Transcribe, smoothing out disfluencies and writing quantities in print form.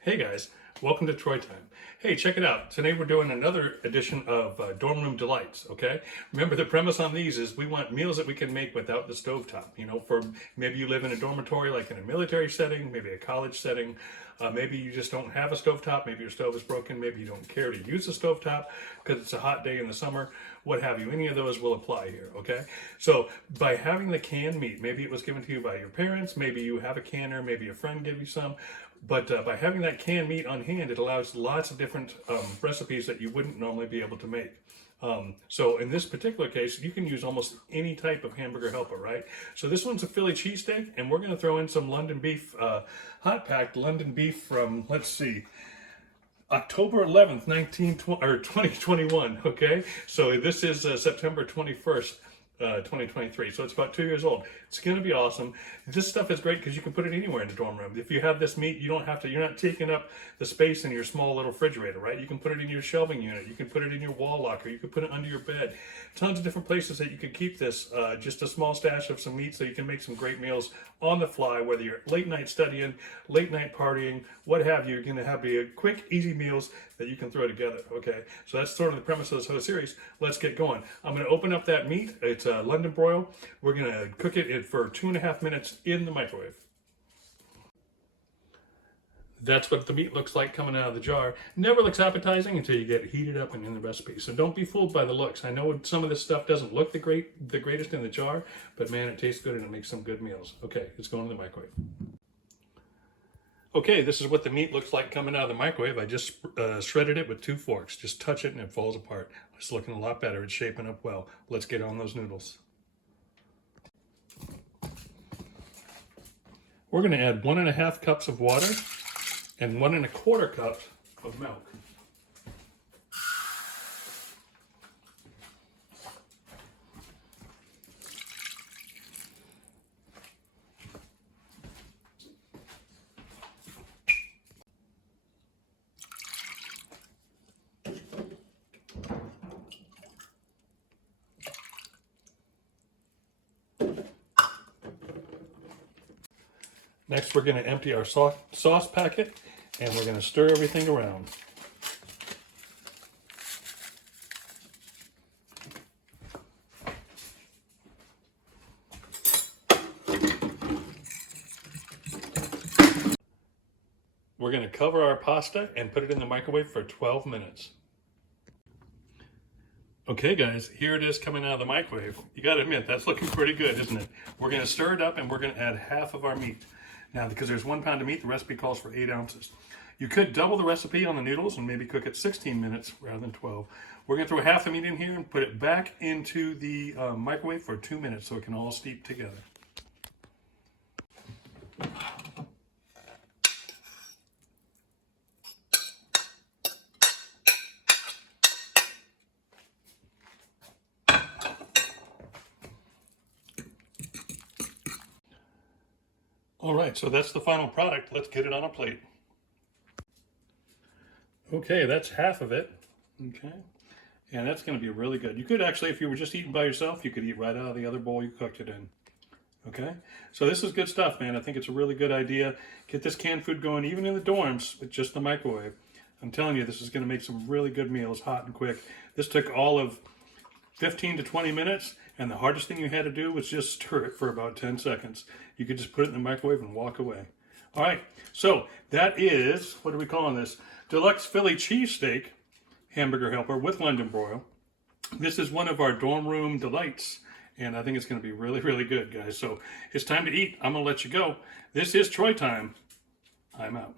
Hey guys, welcome to Troy Time. Hey, check it out. Today we're doing another edition of Dorm Room Delights, okay? Remember, the premise on these is we want meals that we can make without the stovetop. You know, for maybe you live in a dormitory like in a military setting, maybe a college setting. Maybe you just don't have a stovetop. Maybe your stove is broken. Maybe you don't care to use a stovetop because it's a hot day in the summer, what have you. Any of those will apply here, okay? So by having the canned meat, maybe it was given to you by your parents, maybe you have a canner, maybe a friend gave you some, but by having that canned meat on hand, it allows lots of different recipes that you wouldn't normally be able to make. So in this particular case, you can use almost any type of hamburger helper, right? So this one's a Philly cheesesteak, and we're going to throw in some London beef, hot packed London beef from, let's see, October 11th, 2021, okay? So this is September 21st. 2023, so it's about 2 years old. It's going to be awesome. This stuff is great because you can put it anywhere in the dorm room. If you have this meat, you don't have to, you're not taking up the space in your small little refrigerator, right? You can put it in your shelving unit, you can put it in your wall locker, you can put it under your bed. Tons of different places that you could keep this, just a small stash of some meat so you can make some great meals on the fly, whether you're late night studying, late night partying, what have you. You're going to have be quick, easy meals that you can throw together, okay? So that's sort of the premise of this whole series. Let's get going. I'm going to open up that meat. It's a London broil. We're going to cook it for 2.5 minutes in the microwave. That's what the meat looks like coming out of the jar. Never looks appetizing until you get it heated up and in the recipe. So don't be fooled by the looks. I know some of this stuff doesn't look the greatest in the jar, but man, it tastes good and it makes some good meals. Okay, it's going in the microwave. Okay, this is what the meat looks like coming out of the microwave. I just shredded it with 2 forks. Just touch it and it falls apart. It's looking a lot better. It's shaping up well. Let's get on those noodles. We're going to add 1.5 cups of water and 1.25 cups of milk. Next, we're going to empty our sauce packet and we're going to stir everything around. We're going to cover our pasta and put it in the microwave for 12 minutes. Okay guys, here it is coming out of the microwave. You got to admit, that's looking pretty good, isn't it? We're going to stir it up and we're going to add half of our meat. Now, because there's 1 pound of meat, the recipe calls for 8 ounces. You could double the recipe on the noodles and maybe cook it 16 minutes rather than 12. We're going to throw half the meat in here and put it back into the microwave for 2 minutes so it can all steep together. All right, so that's the final product. Let's get it on a plate. Okay, that's half of it. Okay, and that's going to be really good. You could actually, if you were just eating by yourself, you could eat right out of the other bowl you cooked it in. Okay, so this is good stuff, man. I think it's a really good idea. Get this canned food going, even in the dorms, with just the microwave. I'm telling you, this is going to make some really good meals, hot and quick. This took all of 15 to 20 minutes, and the hardest thing you had to do was just stir it for about 10 seconds. You could just put it in the microwave and walk away. All right, so that is, what are we calling this? Deluxe Philly cheesesteak hamburger helper with London broil. This is one of our dorm room delights, and I think it's going to be really, really good, guys. So it's time to eat. I'm going to let you go. This is Troy Time. I'm out.